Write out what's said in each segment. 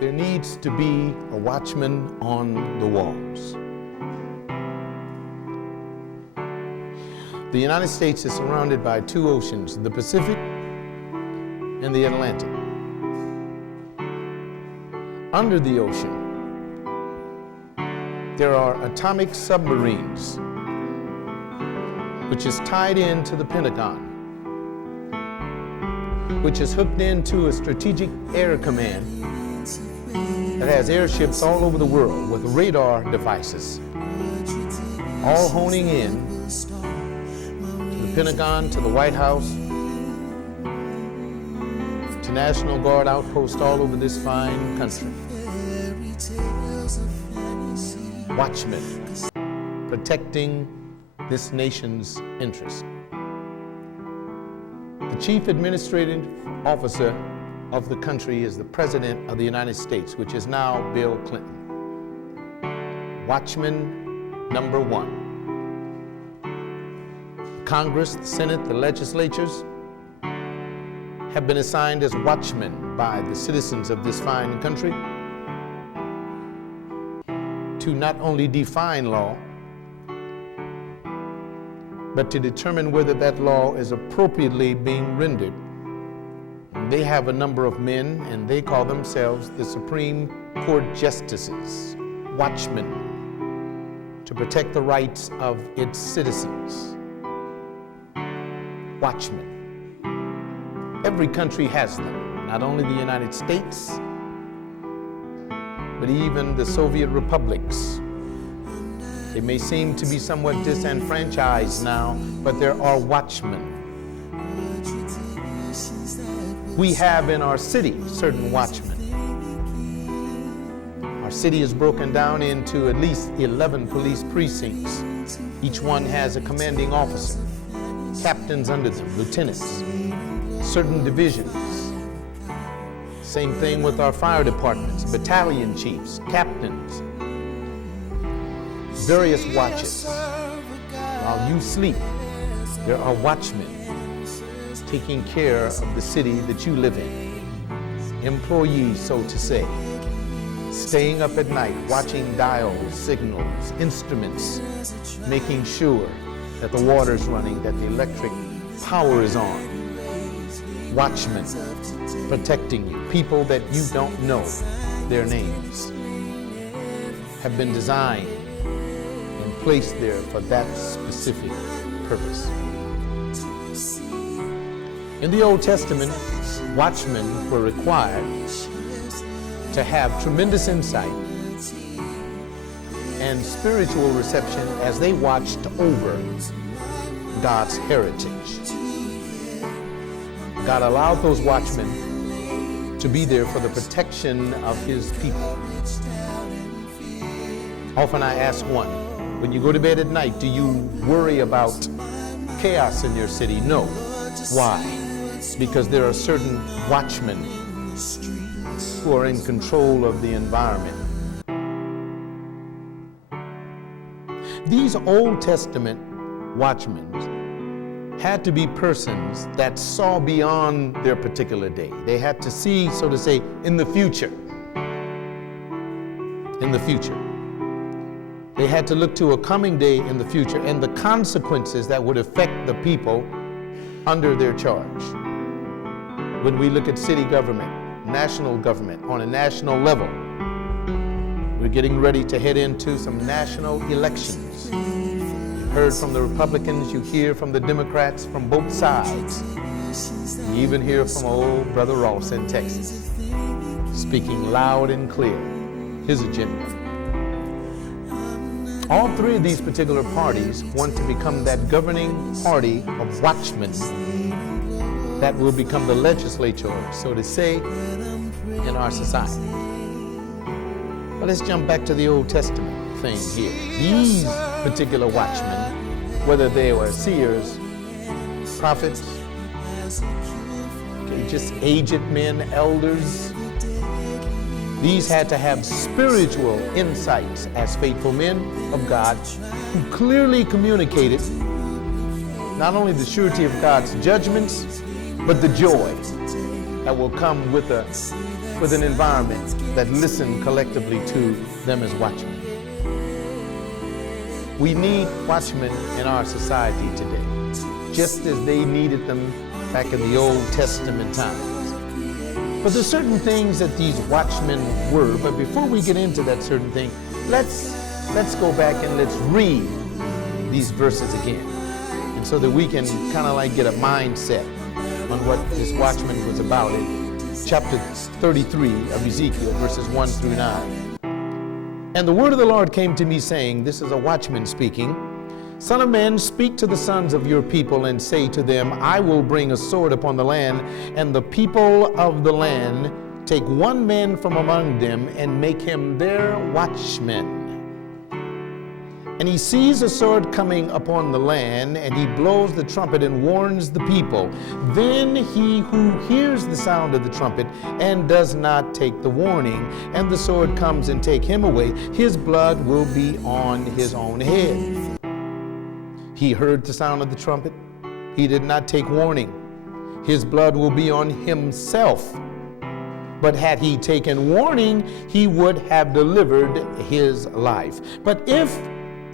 There needs to be a watchman on the walls. The United States is surrounded by two oceans, the Pacific and the Atlantic. Under the ocean, there are atomic submarines, which is tied into the Pentagon, which is hooked into a strategic air command that has airships all over the world with radar devices, all honing in to the Pentagon, to the White House, to National Guard outposts all over this fine country. Watchmen protecting this nation's interests. The chief administrative officer of the country is the President of the United States, which is now Bill Clinton. Watchman number one. Congress, the Senate, the legislatures have been assigned as watchmen by the citizens of this fine country to not only define law, but to determine whether that law is appropriately being rendered. They have a number of men, and they call themselves the Supreme Court Justices, watchmen, to protect the rights of its citizens. Watchmen. Every country has them, not only the United States, but even the Soviet republics. They may seem to be somewhat disenfranchised now, but there are watchmen. We have in our city certain watchmen. Our city is broken down into at least 11 police precincts. Each one has a commanding officer, captains under them, lieutenants, certain divisions. Same thing with our fire departments, battalion chiefs, captains, various watches. While you sleep, there are watchmen taking care of the city that you live in. Employees, so to say, staying up at night, watching dials, signals, instruments, making sure that the water's running, that the electric power is on. Watchmen protecting you. People that you don't know their names have been designed and placed there for that specific purpose. In the Old Testament, watchmen were required to have tremendous insight and spiritual reception as they watched over God's heritage. God allowed those watchmen to be there for the protection of His people. Often I ask one, when you go to bed at night, do you worry about chaos in your city? No. Why? Because there are certain watchmen who are in control of the environment. These Old Testament watchmen had to be persons that saw beyond their particular day. They had to see, so to say, in the future. In the future. They had to look to a coming day in the future and the consequences that would affect the people under their charge. When we look at city government, national government, on a national level, we're getting ready to head into some national elections. You heard from the Republicans, you hear from the Democrats, from both sides. You even hear from old Brother Ross in Texas, speaking loud and clear his agenda. All three of these particular parties want to become that governing party of watchmen that will become the legislature, so to say, in our society. But let's jump back to the Old Testament thing here. These particular watchmen, whether they were seers, prophets, just aged men, elders, these had to have spiritual insights as faithful men of God who clearly communicated not only the surety of God's judgments, but the joy that will come with a with an environment that listen collectively to them as watchmen. We need watchmen in our society today, just as they needed them back in the Old Testament times. But there's certain things that these watchmen were. But before we get into that certain thing, let's go back and let's read these verses again, and so that we can kind of like get a mindset on what this watchman was about in chapter 33 of Ezekiel, verses 1 through 9. And the word of the Lord came to me, saying, this is a watchman speaking, Son of man, speak to the sons of your people and say to them, I will bring a sword upon the land, and the people of the land take one man from among them and make him their watchman. And he sees a sword coming upon the land, and he blows the trumpet and warns the people. Then he who hears the sound of the trumpet and does not take the warning, and the sword comes and take him away, his blood will be on his own head. He heard the sound of the trumpet. He did not take warning. His blood will be on himself. But had he taken warning, he would have delivered his life. But if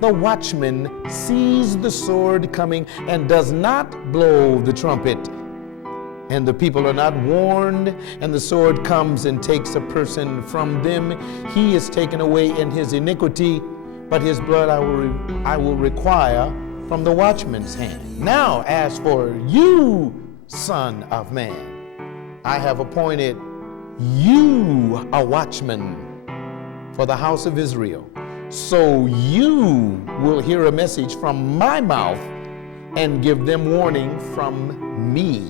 the watchman sees the sword coming and does not blow the trumpet, and the people are not warned, and the sword comes and takes a person from them, he is taken away in his iniquity, but his blood I will require from the watchman's hand. Now, as for you, son of man, I have appointed you a watchman for the house of Israel. So you will hear a message from my mouth and give them warning from me.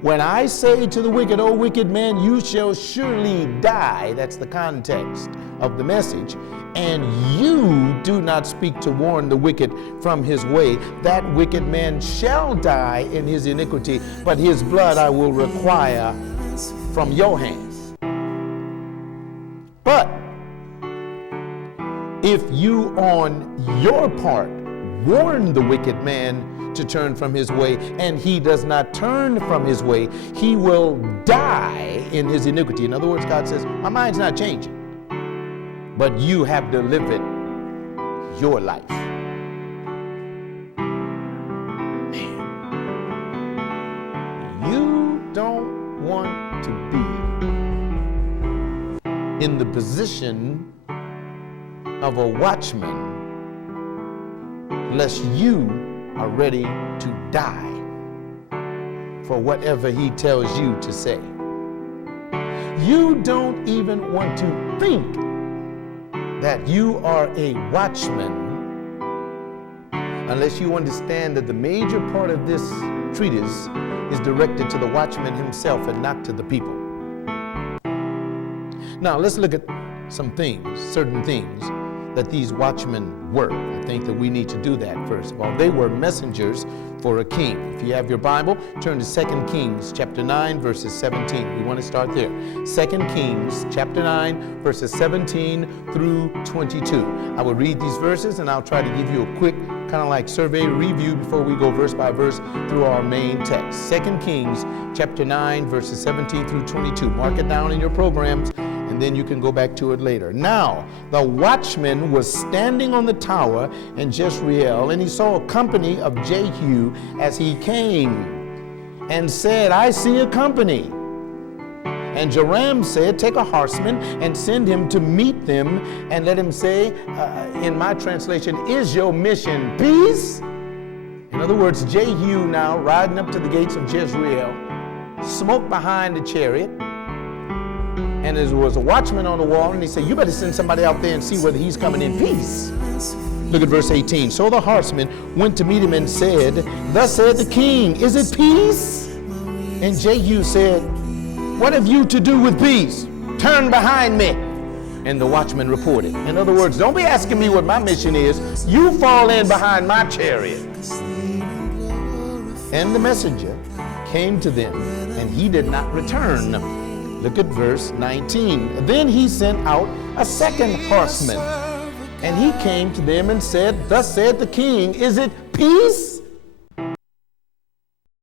When I say to the wicked, O wicked man, you shall surely die, that's the context of the message, and you do not speak to warn the wicked from his way, that wicked man shall die in his iniquity, but his blood I will require from your hands. But if you on your part warn the wicked man to turn from his way, and he does not turn from his way, he will die in his iniquity. In other words, God says, my mind's not changing, but you have delivered your life. Man, you don't want to be in the position of a watchman unless you are ready to die for whatever he tells you to say. You don't even want to think that you are a watchman unless you understand that the major part of this treatise is directed to the watchman himself and not to the people. Now let's look at some things, certain things that these watchmen were. I think that we need to do that first of all. They were messengers for a king. If you have your Bible, turn to 2 Kings chapter 9 verses 17. We want to start there. 2 Kings chapter 9 verses 17 through 22. I will read these verses and I'll try to give you a quick kind of like survey review before we go verse by verse through our main text. 2 Kings chapter 9 verses 17 through 22. Mark it down in your programs, and then you can go back to it later. Now, the watchman was standing on the tower in Jezreel, and he saw a company of Jehu as he came, and said, I see a company. And Joram said, take a horseman and send him to meet them, and let him say, in my translation, is your mission peace? In other words, Jehu now riding up to the gates of Jezreel, smoke behind the chariot, and there was a watchman on the wall, and he said, you better send somebody out there and see whether he's coming in peace. Look at verse 18. So the horseman went to meet him and said, thus said the king, is it peace? And Jehu said, what have you to do with peace? Turn behind me. And the watchman reported. In other words, don't be asking me what my mission is. You fall in behind my chariot. And the messenger came to them, and he did not return. Look at verse 19. Then he sent out a second horseman, and he came to them and said, thus said the king, is it peace?